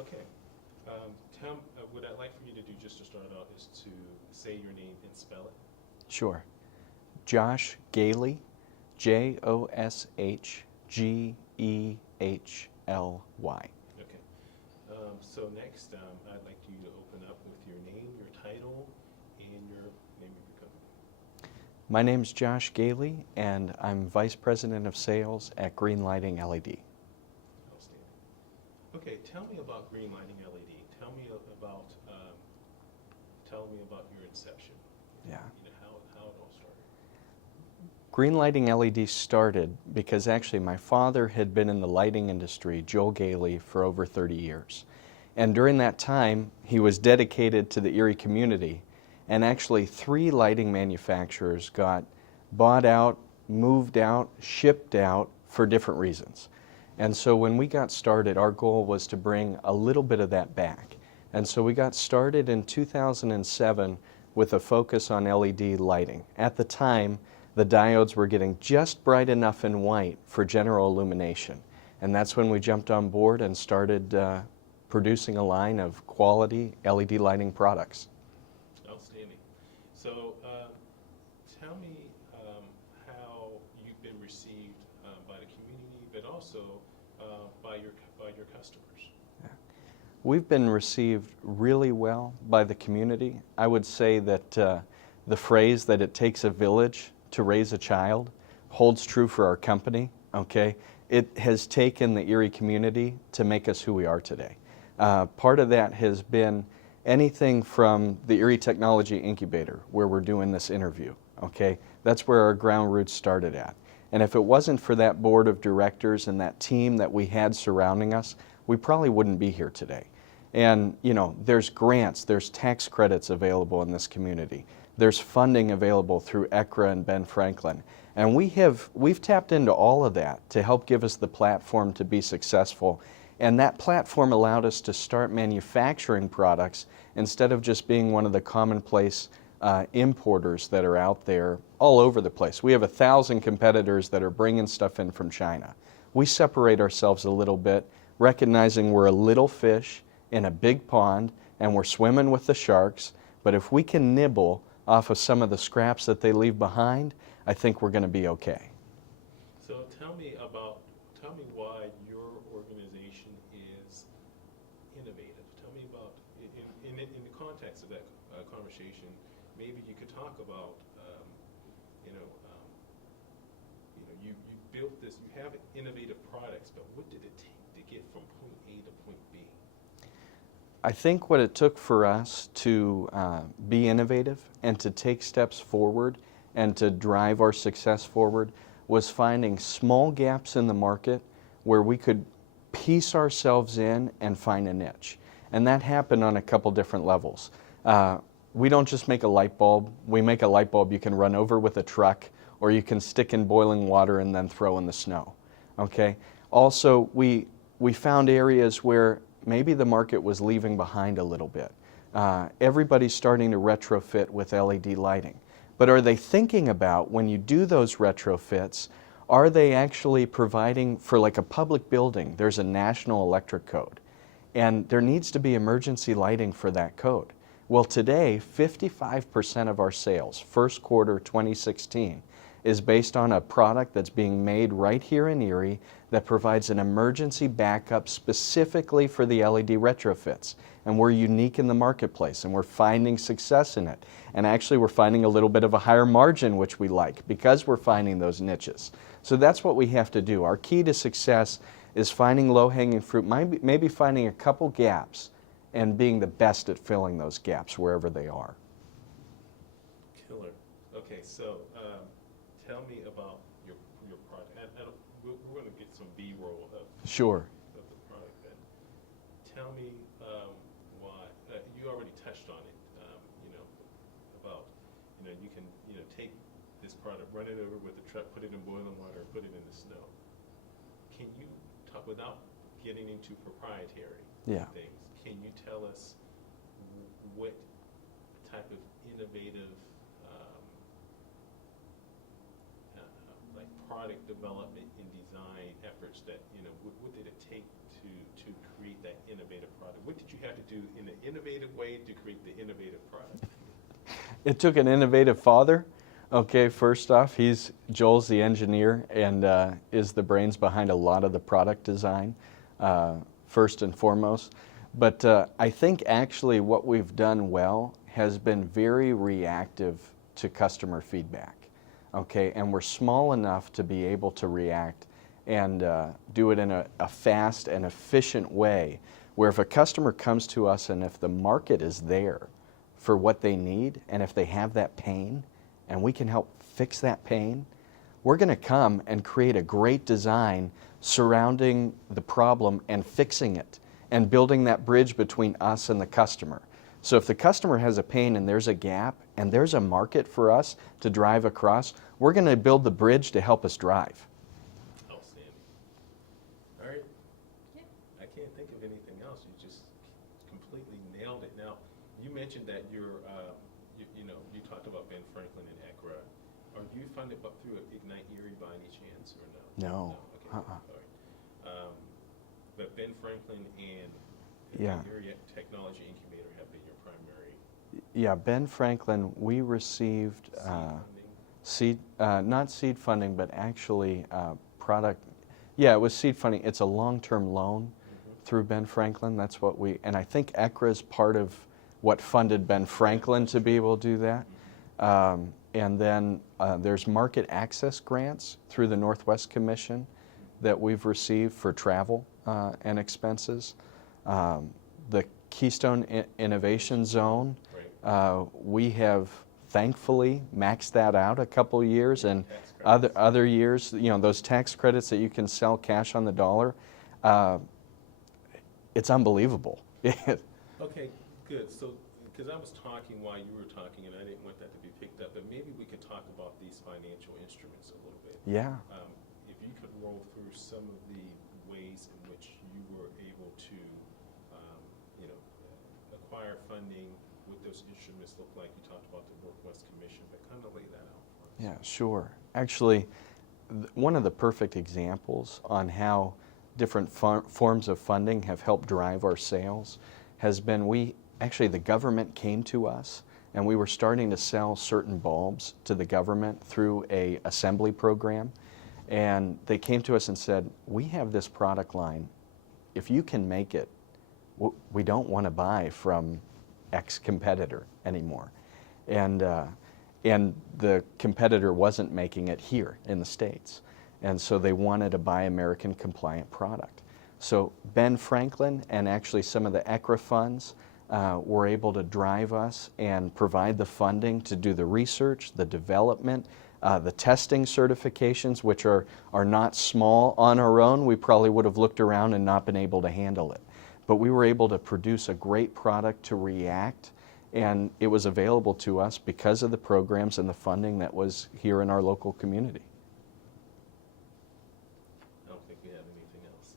Okay. What I'd like for you to do just to start out is to say your name and spell it. Sure. Josh Gehly, Joshghely. Okay. So next, I'd like you to open up with your name, your title, and your name of your company. My name's Josh Gehly, and I'm Vice President of Sales at Green Lighting LED. Outstanding. Okay, tell me about Green Lighting LED. Tell me about your inception. Yeah. How it all started. Green Lighting LED started because actually my father had been in the lighting industry, Joe Gehly, for over 30 years. And during that time, he was dedicated to the Erie community. And actually 3 lighting manufacturers got bought out, moved out, shipped out for different reasons. And so when we got started, our goal was to bring a little bit of that back. And so we got started in 2007 with a focus on LED lighting. At the time, the diodes were getting just bright enough in white for general illumination. And that's when we jumped on board and started producing a line of quality LED lighting products. Outstanding. So tell me how you've been received by the community, but also by your customers. We've been received really well by the community. I would say that the phrase that it takes a village to raise a child holds true for our company, okay? It has taken the Erie community to make us who we are today. Part of that has been anything from the Erie Technology Incubator, where we're doing this interview, okay? That's where our ground roots started at. And if it wasn't for that board of directors and that team that we had surrounding us, we probably wouldn't be here today. And you know, there's grants, there's tax credits available in this community. There's funding available through ECRA and Ben Franklin. And we've tapped into all of that to help give us the platform to be successful. And that platform allowed us to start manufacturing products instead of just being one of the commonplace importers that are out there all over the place. We have 1,000 competitors that are bringing stuff in from China. We separate ourselves a little bit, recognizing we're a little fish in a big pond and we're swimming with the sharks, but if we can nibble off of some of the scraps that they leave behind, I think we're going to be okay. So tell me why your organization is innovative. Tell me about, in the context of that conversation, maybe you could talk about, you built this, you have innovative products, but what did it take to get from point A to point B? I think what it took for us to be innovative and to take steps forward and to drive our success forward was finding small gaps in the market where we could piece ourselves in and find a niche. And that happened on a couple different levels. We don't just make a light bulb. We make a light bulb you can run over with a truck, or you can stick in boiling water and then throw in the snow. Okay? Also, we found areas where maybe the market was leaving behind a little bit. Everybody's starting to retrofit with LED lighting. But are they thinking about, when you do those retrofits, are they actually providing for, like a public building, there's a national electric code, and there needs to be emergency lighting for that code. Well, today, 55% of our sales, first quarter 2016, is based on a product that's being made right here in Erie that provides an emergency backup specifically for the LED retrofits. And we're unique in the marketplace, and we're finding success in it. And actually, we're finding a little bit of a higher margin, which we like, because we're finding those niches. So that's what we have to do. Our key to success is finding low-hanging fruit, maybe finding a couple gaps, and being the best at filling those gaps wherever they are. Killer. Okay, so tell me about your product. We're going to get some B-roll of Sure. of the product. Then tell me why. You already touched on it. About you can take this product, run it over with a truck, put it in boiling water, put it in the snow. Can you talk without getting into proprietary things? Can you tell us what type of innovative like product development and design efforts that what did it take to create that innovative product do in an innovative way to create the innovative product? It took an innovative father. Okay, first off, Joel's the engineer and is the brains behind a lot of the product design, first and foremost. But I think actually what we've done well has been very reactive to customer feedback. Okay, and we're small enough to be able to react and do it in a fast and efficient way, where if a customer comes to us and if the market is there for what they need, and if they have that pain, and we can help fix that pain, we're going to come and create a great design surrounding the problem and fixing it, and building that bridge between us and the customer. So if the customer has a pain and there's a gap, and there's a market for us to drive across, we're going to build the bridge to help us drive. Outstanding. All right. I can't think of anything else. You just completely nailed it. Now, you mentioned that you talked about Ben Franklin and ECRA. Are you funded through Ignite Erie by any chance, or no? No. Okay. All right. But Ben Franklin and Yeah. Erie Technology Incubator have been your primary Yeah, Ben Franklin, we received seed not seed funding, but actually product. Yeah, it was seed funding. It's a long-term loan through Ben Franklin. That's what and I think ECRA is part of what funded Ben Franklin to be able to do that. And then there's market access grants through the Northwest Commission that we've received for travel and expenses. The Keystone Innovation Zone, we have thankfully maxed that out a couple years, and other years, those tax credits that you can sell cash on the dollar, it's unbelievable. Okay, good. So, because I was talking while you were talking, and I didn't want that to be picked up, but maybe we could talk about these financial instruments a little bit. Yeah. If you could roll through some of the ways in which you were able to, acquire funding, what those instruments look like. You talked about the Northwest Commission, but kind of lay that out for us. Yeah, sure. Actually, one of the perfect examples on how different forms of funding have helped drive our sales has been the government came to us, and we were starting to sell certain bulbs to the government through a assembly program, and they came to us and said, we have this product line. If you can make it, we don't want to buy from X competitor anymore. And the competitor wasn't making it here in the States. And so they wanted to buy American compliant product. So Ben Franklin and actually some of the ECRA funds were able to drive us and provide the funding to do the research, the development, the testing certifications, which are not small on our own. We probably would have looked around and not been able to handle it. But we were able to produce a great product to react, and it was available to us because of the programs and the funding that was here in our local community. I don't think we have anything else.